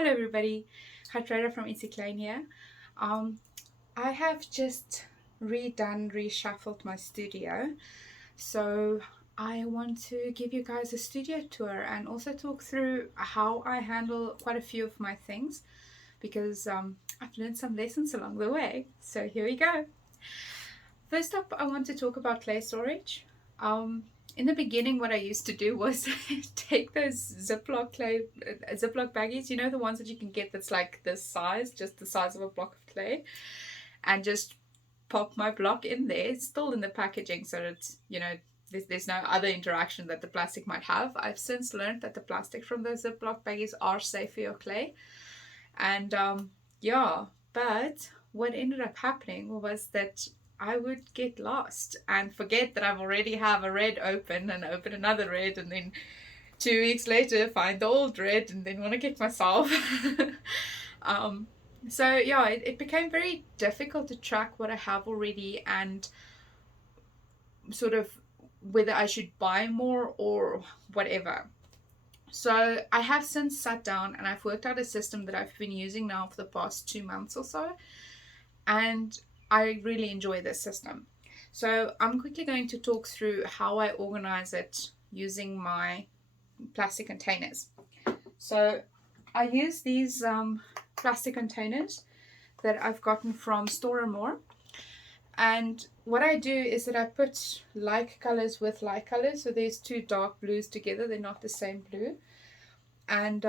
Hello everybody, Hatrada from Easy Klein here. Um, I have just reshuffled my studio. So I want to give you guys a studio tour and also talk through how I handle quite a few of my things because I've learned some lessons along the way. So here we go. First up, I want to talk about clay storage. In the beginning, what I used to do was take those Ziploc baggies, you know, the ones that you can get that's like this size, just the size of a block of clay, and just pop my block in there. It's still in the packaging, so that, you know, there's no other interaction that the plastic might have. I've since learned that the plastic from those Ziploc baggies are safe for your clay. And yeah, but what ended up happening was that I would get lost and forget that I've already have a red open and open another red, and then 2 weeks later find the old red and then want to kick myself. um, so yeah, it became very difficult to track what I have already and sort of whether I should buy more or whatever. So I have since sat down and I've worked out a system that I've been using now for the past 2 months or so, and I really enjoy this system. So I'm quickly going to talk through how I organize it using my plastic containers. So I use these plastic containers that I've gotten from Store & More. And what I do is that I put like colors with like colors. So there's two dark blues together. They're not the same blue. And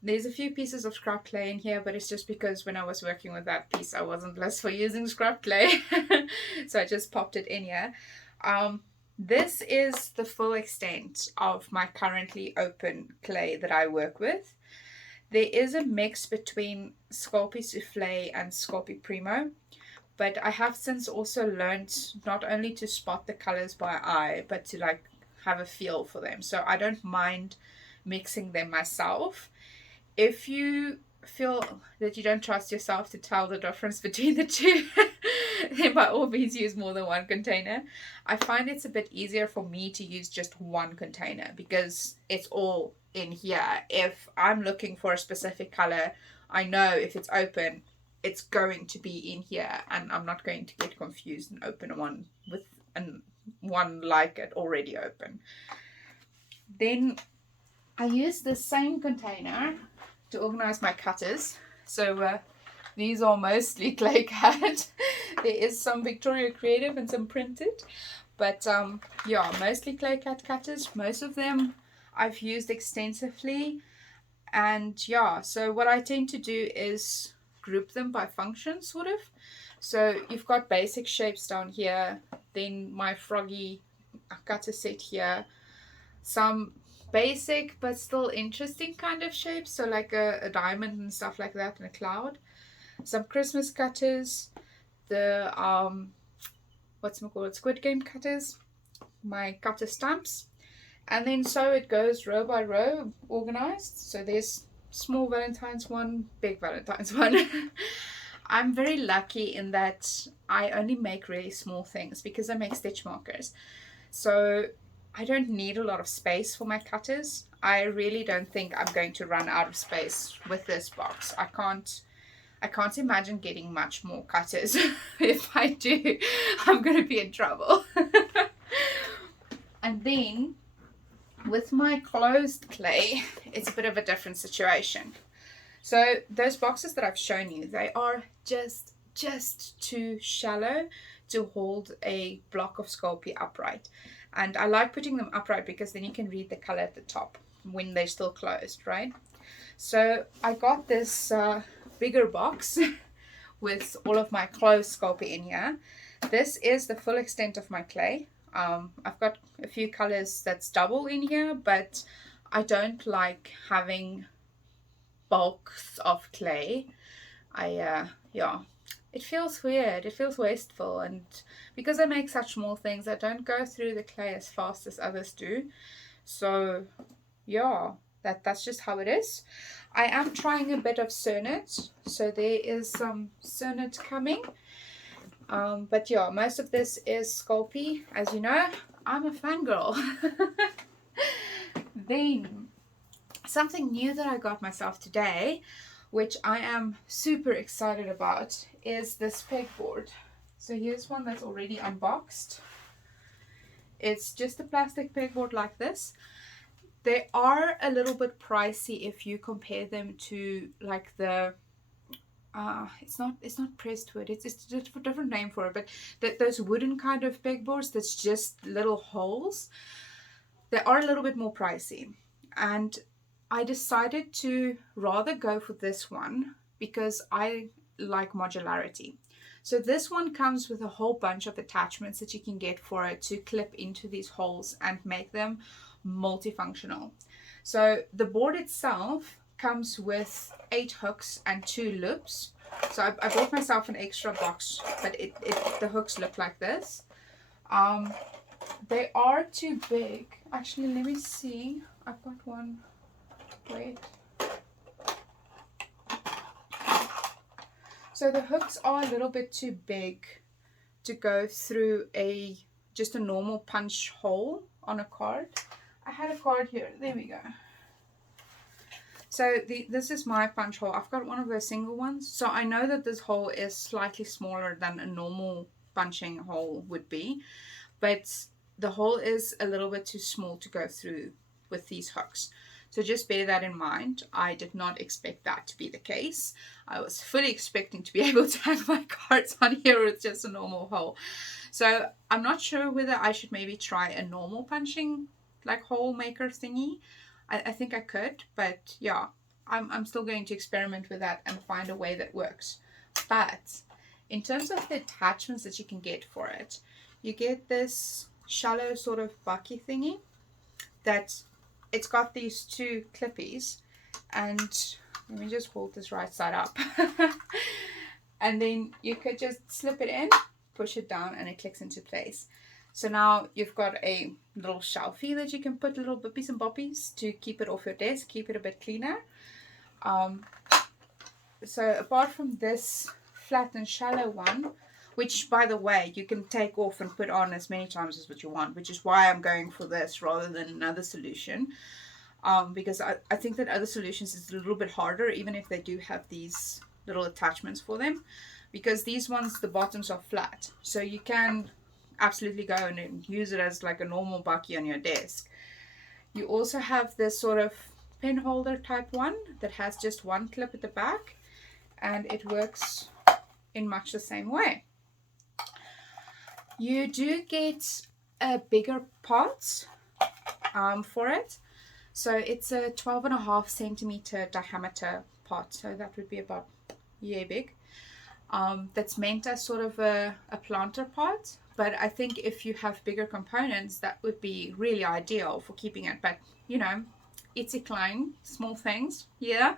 there's a few pieces of scrap clay in here, but it's just because when I was working with that piece, I wasn't blessed for using scrap clay. So I just popped it in here. This is the full extent of my currently open clay that I work with. There is a mix between Sculpey Soufflé and Sculpey Primo, but I have since also learned not only to spot the colors by eye, but to like have a feel for them. So I don't mind mixing them myself. If you feel that you don't trust yourself to tell the difference between the two, then by all means use more than one container. I find it's a bit easier for me to use just one container because it's all in here. If I'm looking for a specific color, I know if it's open, it's going to be in here, and I'm not going to get confused and open one with one like it already open. Then I use the same container to organize my cutters. So these are mostly clay cut. There is some Victoria Creative and some printed, but yeah, mostly clay cut cutters. Most of them I've used extensively, and yeah, so what I tend to do is group them by function, sort of. So you've got basic shapes down here, then my froggy cutter set here, some basic but still interesting kind of shapes, so like a diamond and stuff like that, and a cloud, some Christmas cutters, the Squid Game cutters, my cutter stamps, and then so it goes row by row organized. So there's small Valentine's one, big Valentine's one. I'm very lucky in that I only make really small things because I make stitch markers. So I don't need a lot of space for my cutters. I really don't think I'm going to run out of space with this box. I can't imagine getting much more cutters. If I do, I'm going to be in trouble. And then with my closed clay, it's a bit of a different situation. So those boxes that I've shown you, they are just too shallow to hold a block of Sculpey upright. And I like putting them upright because then you can read the color at the top when they're still closed, right? So I got this bigger box with all of my closed Sculpey in here. This is the full extent of my clay. I've got a few colors that's double in here, but I don't having bulks of clay. Yeah, it feels weird, it feels wasteful, and because I make such small things, I don't go through the clay as fast as others do. So yeah, that's just how it is. I am trying a bit of Cernit, so there is some Cernit coming. But yeah, most of this is Sculpey. As you know, I'm a fangirl. Then Something new that I got myself today, which I am super excited about, is this pegboard. So here's one that's already unboxed. It's just a plastic pegboard like this. They are a little bit pricey if you compare them to like the it's not pressed wood, it's just a different name for it, but those wooden kind of pegboards that's just little holes, they are a little bit more pricey. And I decided to rather go for this one because I like modularity. So this one comes with a whole bunch of attachments that you can get for it to clip into these holes and make them multifunctional. So the board itself comes with 8 hooks and 2 loops. So I bought myself an extra box, but the hooks look like this. They are too big. Actually, let me see. I've got one. Wait. So the hooks are a little bit too big to go through just a normal punch hole on a card. I had a card here. There we go. So this is my punch hole. I've got one of those single ones. So I know that this hole is slightly smaller than a normal punching hole would be. But the hole is a little bit too small to go through with these hooks. So just bear that in mind. I did not expect that to be the case. I was fully expecting to be able to hang my cards on here with just a normal hole. So I'm not sure whether I should maybe try a normal punching like hole maker thingy. I think I could, but yeah, I'm still going to experiment with that and find a way that works. But in terms of the attachments that you can get for it, you get this shallow sort of bucky thingy that it's got these 2 clippies, and let me just hold this right side up. And then you could just slip it in, push it down, and it clicks into place. So now you've got a little shelfie that you can put little bippies and boppies to keep it off your desk, keep it a bit cleaner. So apart from this flat and shallow one, which by the way you can take off and put on as many times as what you want, which is why I'm going for this rather than another solution, because I think that other solutions is a little bit harder, even if they do have these little attachments for them, because these ones, the bottoms are flat, so you can absolutely go and use it as like a normal bucky on your desk. You also have this sort of pen holder type one that has just one clip at the back, and it works in much the same way. You do get a bigger pot for it. So it's a 12.5 centimeter diameter pot, so that would be about yay big. That's meant as sort of a planter pot, but I think if you have bigger components, that would be really ideal for keeping it. But you know, it's a klein, small things, yeah.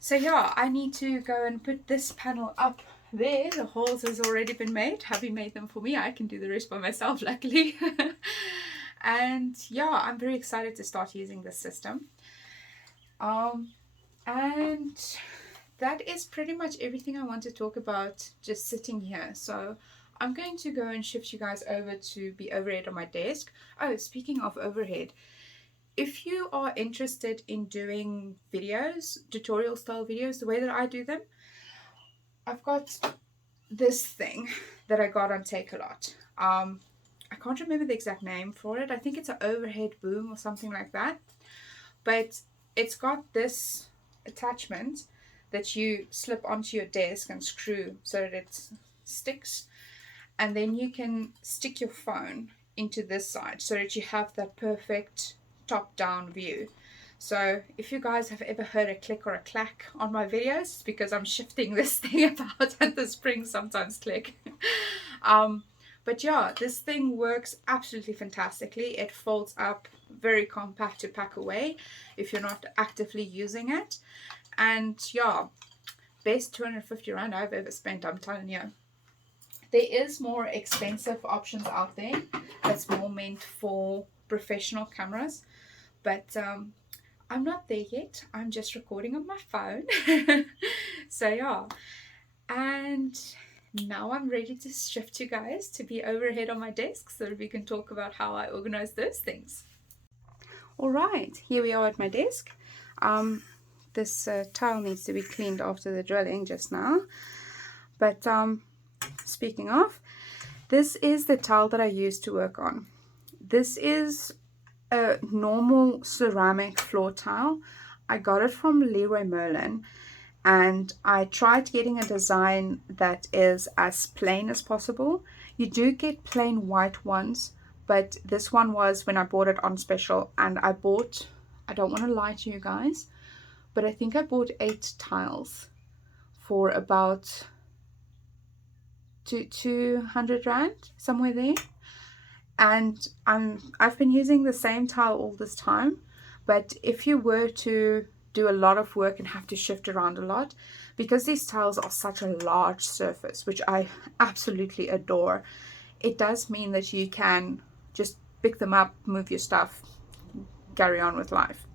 So yeah, I need to go and put this panel up there. The holes has already been made. Hubby made them for me. I can do the rest by myself, luckily. And yeah, I'm very excited to start using this system. And that is pretty much everything I want to talk about just sitting here. So I'm going to go and shift you guys over to be overhead on my desk. Oh, speaking of overhead, if you are interested in doing videos, tutorial style videos, the way that I do them, I've got this thing that I got on Takealot. I can't remember the exact name for it. I think it's an overhead boom or something like that. But it's got this attachment that you slip onto your desk and screw so that it sticks. And then you can stick your phone into this side so that you have that perfect top-down view. So if you guys have ever heard a click or a clack on my videos, it's because I'm shifting this thing about and the springs sometimes click. But yeah, this thing works absolutely fantastically. It folds up, very compact to pack away if you're not actively using it. And yeah, best 250 rand I've ever spent, I'm telling you. There is more expensive options out there that's more meant for professional cameras, but I'm not there yet. I'm just recording on my phone. So yeah, and now I'm ready to shift you guys to be overhead on my desk so that we can talk about how I organize those things. All right, here we are at my desk. This tile needs to be cleaned after the drilling just now. But speaking of, this is the tile that I used to work on. This is a normal ceramic floor tile. I got it from Leeroy Merlin, and I tried getting a design that is as plain as possible. You do get plain white ones, but this one was when I bought it on special, and I don't want to lie to you guys, but I think I bought 8 tiles for about 200 rand, somewhere there. And I've been using the same tile all this time, but if you were to do a lot of work and have to shift around a lot, because these tiles are such a large surface, which I absolutely adore, it does mean that you can just pick them up, move your stuff, carry on with life.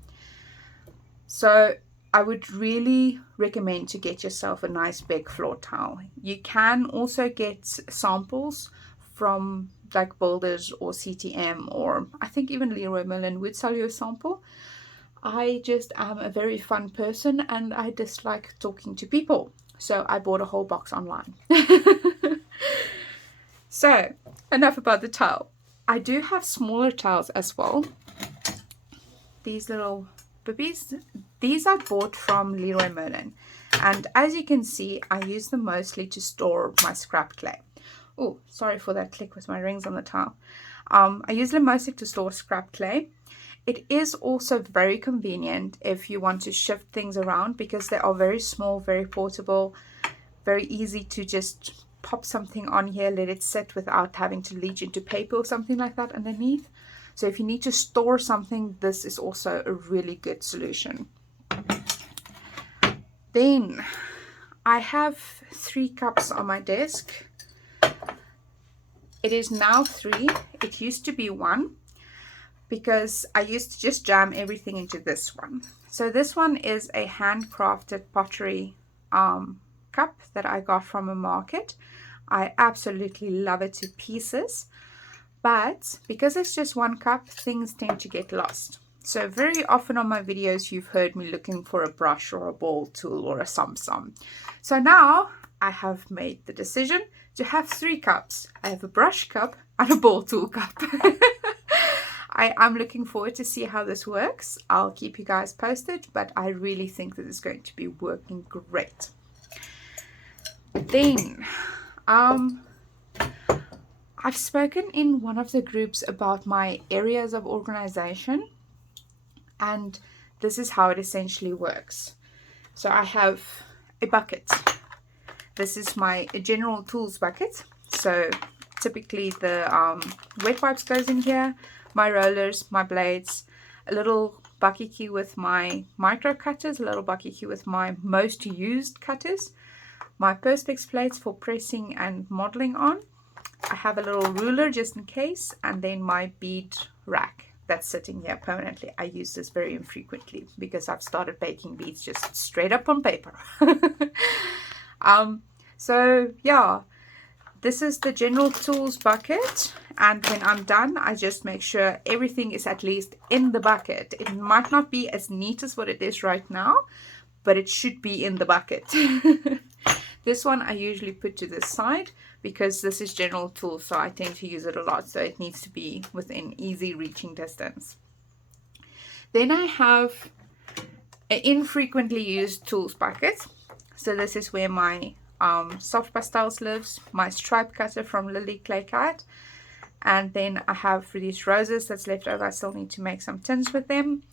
So I would really recommend to get yourself a nice big floor tile. You can also get samples from like Builders or CTM, or I think even Leeroy Merlin would sell you a sample. I just am a very fun person and I dislike talking to people, so I bought a whole box online. So enough about the tile. I do have smaller tiles as well. These little boobies, these I bought from Leeroy Merlin, and as you can see, I use them mostly to store my scrap clay. Oh, sorry for that click with my rings on the tile. I use them mostly to store scrap clay. It is also very convenient if you want to shift things around, because they are very small, very portable, very easy to just pop something on here, let it sit without having to leach into paper or something like that underneath. So if you need to store something, this is also a really good solution. Then I have 3 cups on my desk. It is now 3. It used to be 1, because I used to just jam everything into this one. So this one is a handcrafted pottery cup that I got from a market. I absolutely love it to pieces, but because it's just 1 cup, things tend to get lost. So very often on my videos you've heard me looking for a brush or a ball tool or a sum. So now I have made the decision to have 3 cups. I have a brush cup and a ball tool cup. I'm looking forward to see how this works. I'll keep you guys posted, but I really think that it's going to be working great. Then I've spoken in one of the groups about my areas of organization, and this is how it essentially works. So I have a bucket. This is my general tools bucket. So typically the wet wipes goes in here, my rollers, my blades, a little bucket here with my micro cutters, a little bucket here with my most used cutters, my perspex plates for pressing and modeling on. I have a little ruler just in case, and then my bead rack that's sitting here permanently. I use this very infrequently because I've started baking beads just straight up on paper. So yeah, this is the general tools bucket, and when I'm done I just make sure everything is at least in the bucket. It might not be as neat as what it is right now, but it should be in the bucket. This one I usually put to the side because this is general tools, so I tend to use it a lot, so it needs to be within easy reaching distance. Then I have an infrequently used tools bucket. So this is where my soft pastels lives, my stripe cutter from Lily Clay Cut, and then I have for these roses that's left over. I still need to make some tins with them.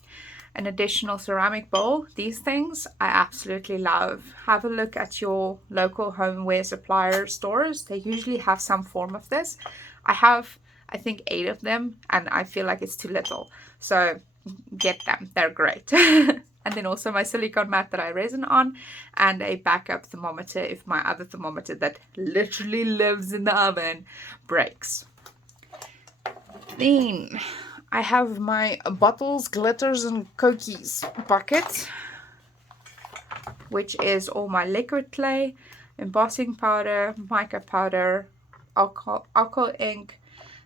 An additional ceramic bowl. These things I absolutely love. Have a look at your local homeware supplier stores. They usually have some form of this. I have, I think, 8 of them, and I feel like it's too little. So get them. They're great. And then also my silicone mat that I resin on, and a backup thermometer if my other thermometer that literally lives in the oven breaks. Then I have my bottles, glitters and cookies bucket, which is all my liquid clay, embossing powder, mica powder, alcohol ink,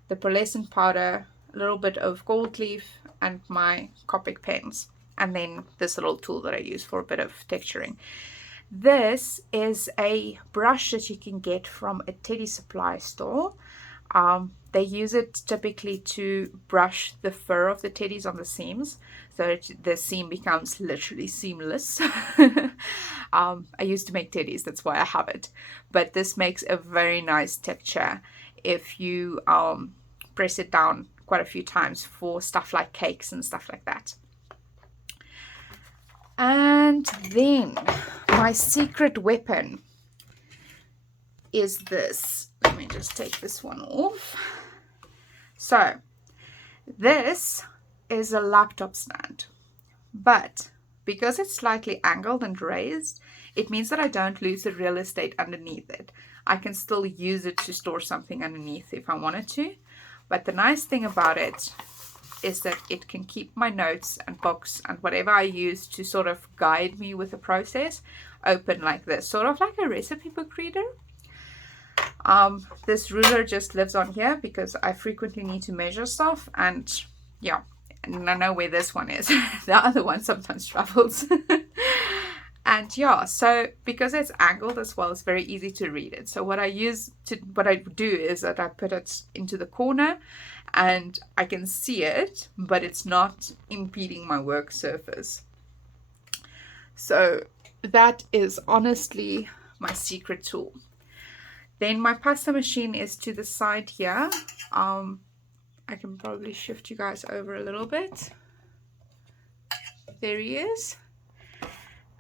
the pearlescent powder, a little bit of gold leaf, and my Copic pens, and then this little tool that I use for a bit of texturing. This is a brush that you can get from a teddy supply store. They use it typically to brush the fur of the teddies on the seams, so the seam becomes literally seamless. I used to make teddies, that's why I have it. But this makes a very nice texture if you press it down quite a few times for stuff like cakes and stuff like that. And then my secret weapon is this. Let me just take this one off. So this is a laptop stand, but because it's slightly angled and raised, it means that I don't lose the real estate underneath it. I can still use it to store something underneath if I wanted to. But the nice thing about it is that it can keep my notes and books and whatever I use to sort of guide me with the process open like this, sort of like a recipe book reader. This ruler just lives on here because I frequently need to measure stuff, and yeah, and I know where this one is. The other one sometimes travels. And yeah, so because it's angled as well, it's very easy to read it. So what I do is that I put it into the corner and I can see it, but it's not impeding my work surface. So that is honestly my secret tool. Then my pasta machine is to the side here. I can probably shift you guys over a little bit. There he is.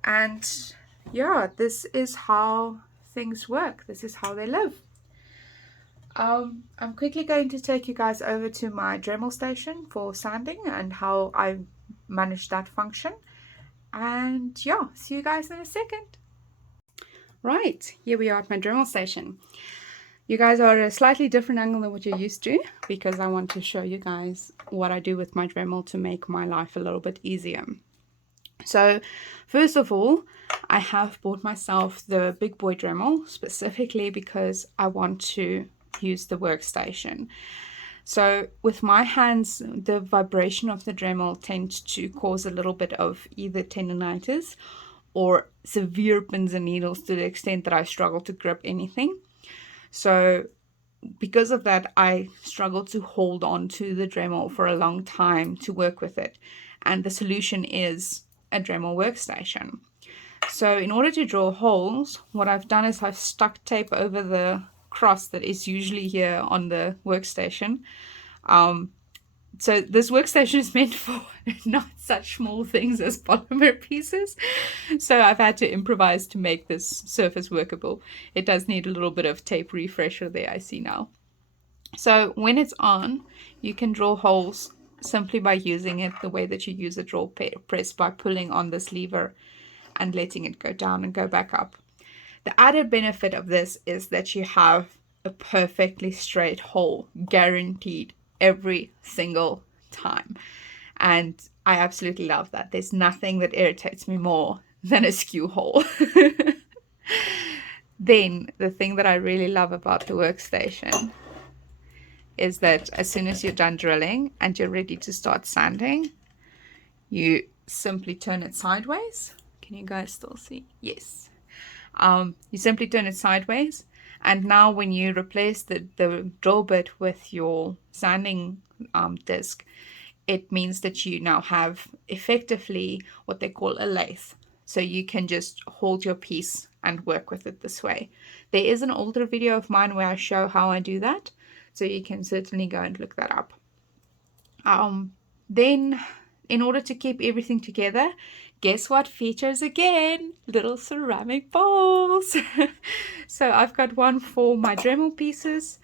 And yeah, this is how things work. This is how they live. I'm quickly going to take you guys over to my Dremel station for sanding and how I manage that function. And yeah, see you guys in a second. Right, here we are at my Dremel station. You guys are at a slightly different angle than what you're used to, because I want to show you guys what I do with my Dremel to make my life a little bit easier. So first of all, I have bought myself the big boy Dremel specifically because I want to use the workstation. So with my hands, the vibration of the Dremel tends to cause a little bit of either tendinitis or severe pins and needles to the extent that I struggle to grip anything. So because of that, I struggle to hold on to the Dremel for a long time to work with it. And the solution is a Dremel workstation. So in order to draw holes, what I've done is I've stuck tape over the cross that is usually here on the workstation. So this workstation is meant for not such small things as polymer pieces. So I've had to improvise to make this surface workable. It does need a little bit of tape refresher there, I see now. So when it's on, you can draw holes simply by using it the way that you use a draw press, by pulling on this lever and letting it go down and go back up. The added benefit of this is that you have a perfectly straight hole, guaranteed every single time. And I absolutely love that. There's nothing that irritates me more than a skew hole. Then the thing that I really love about the workstation is that as soon as you're done drilling and you're ready to start sanding, you simply turn it sideways. Can you guys still see? Yes. You simply turn it sideways, and now when you replace the drill bit with your sanding disc, it means that you now have effectively what they call a lathe. So you can just hold your piece and work with it this way. There is an older video of mine where I show how I do that, so you can certainly go and look that up. Then in order to keep everything together, guess what features again? Little ceramic bowls. So I've got one for my Dremel pieces,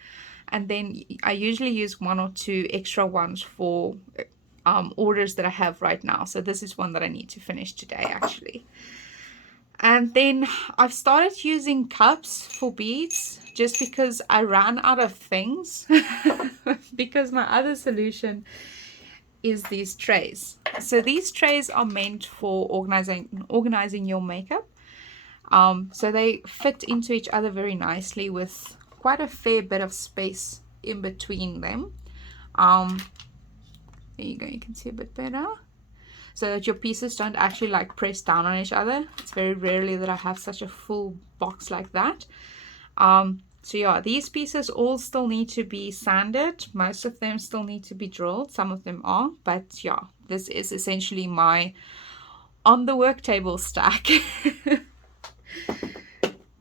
and then I usually use one or two extra ones for orders that I have right now. So this is one that I need to finish today actually. And then I've started using cups for beads just because I ran out of things. Because my other solution is these trays. So these trays are meant for organizing your makeup. So they fit into each other very nicely with quite a fair bit of space in between them. There you go, you can see a bit better. So that your pieces don't actually like press down on each other. It's very rarely that I have such a full box like that. So yeah, these pieces all still need to be sanded. Most of them still need to be drilled. Some of them are, but yeah, this is essentially my on the work table stack.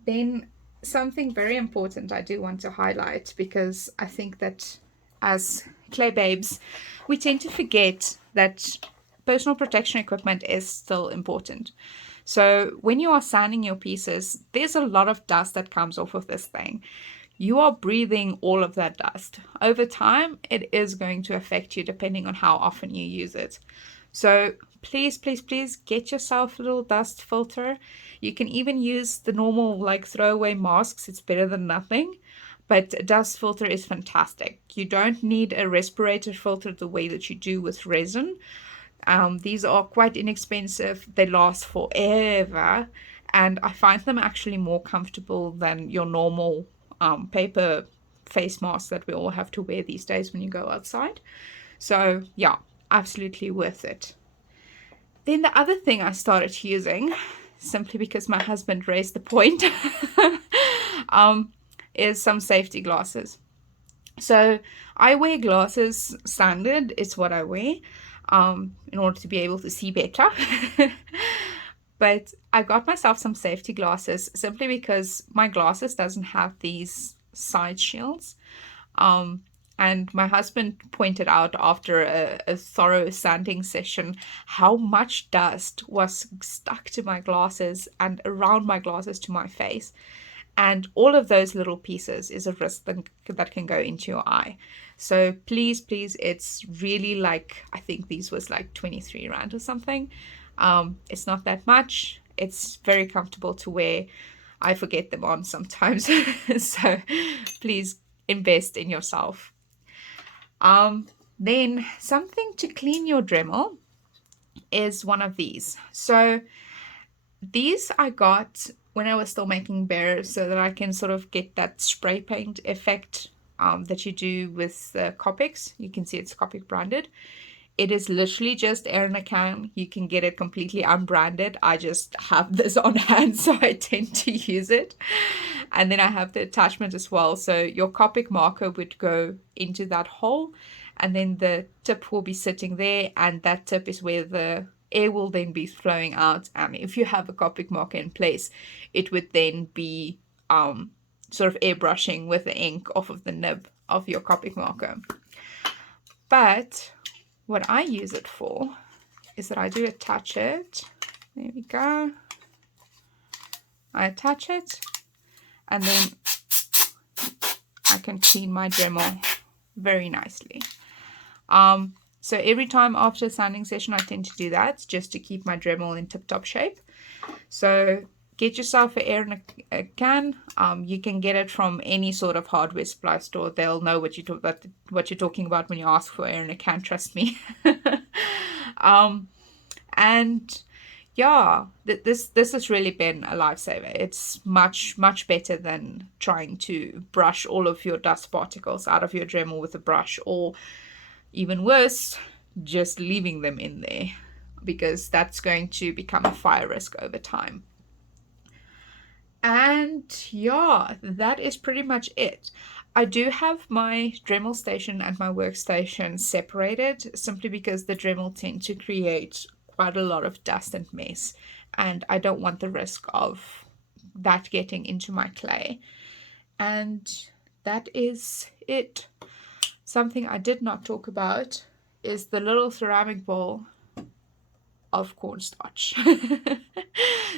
Then something very important I do want to highlight, because I think that as clay babes, we tend to forget that personal protection equipment is still important. So when you are sanding your pieces, there's a lot of dust that comes off of this thing. You are breathing all of that dust. Over time, it is going to affect you depending on how often you use it. So please, please, please get yourself a little dust filter. You can even use the normal like throwaway masks. It's better than nothing. But a dust filter is fantastic. You don't need a respirator filter the way that you do with resin. These are quite inexpensive. They last forever. And I find them actually more comfortable than your normal paper face masks that we all have to wear these days when you go outside. So yeah, absolutely worth it. Then the other thing I started using, simply because my husband raised the point, is some safety glasses. So I wear glasses standard, it's what I wear, in order to be able to see better. But I got myself some safety glasses simply because my glasses doesn't have these side shields. And my husband pointed out after a thorough sanding session how much dust was stuck to my glasses and around my glasses to my face. And all of those little pieces is a risk that can go into your eye. So please, please, it's really like, I think these was like 23 Rand or something. It's not that much. It's very comfortable to wear. I forget them on sometimes. So please invest in yourself. Then something to clean your Dremel is one of these. So these I got when I was still making bears so that I can sort of get that spray paint effect that you do with the Copics. You can see it's Copic branded. It is literally just air in a can. You can get it completely unbranded. I just have this on hand, so I tend to use it. And then I have the attachment as well. So your Copic marker would go into that hole, and then the tip will be sitting there, and that tip is where the air will then be flowing out. And if you have a Copic marker in place, it would then be sort of airbrushing with the ink off of the nib of your Copic marker. But what I use it for is that I do attach it. There we go. I attach it, and then I can clean my Dremel very nicely. So every time after a sanding session, I tend to do that just to keep my Dremel in tip-top shape. So get yourself an air in a can. You can get it from any sort of hardware supply store. They'll know what you're talking about when you ask for air in a can, trust me. And yeah, this has really been a lifesaver. It's much, much better than trying to brush all of your dust particles out of your Dremel with a brush, or even worse, just leaving them in there, because that's going to become a fire risk over time. And yeah, that is pretty much it. I do have my Dremel station and my workstation separated, simply because the Dremel tend to create quite a lot of dust and mess, and I don't want the risk of that getting into my clay. And that is it. Something I did not talk about is the little ceramic bowl of cornstarch.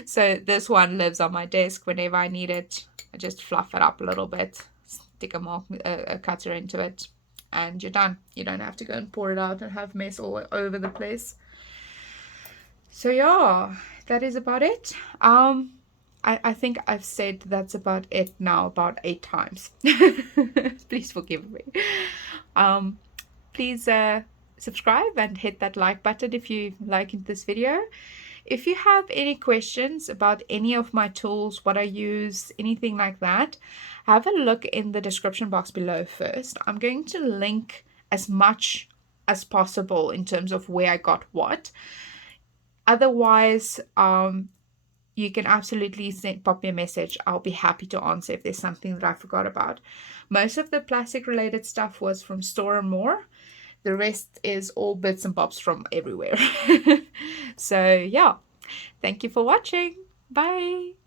So this one lives on my desk. Whenever I need it, I just fluff it up a little bit, stick a cutter into it, and you're done. You don't have to go and pour it out and have mess all over the place. So yeah, that is about it. I think I've said that's about it now about 8 times. Please forgive me. Please subscribe and hit that like button if you liked this video. If you have any questions about any of my tools, what I use, anything like that, have a look in the description box below first. I'm going to link as much as possible in terms of where I got what. Otherwise, you can absolutely pop me a message. I'll be happy to answer if there's something that I forgot about. Most of the plastic related stuff was from Store and More. The rest is all bits and bobs from everywhere. So yeah, thank you for watching. Bye.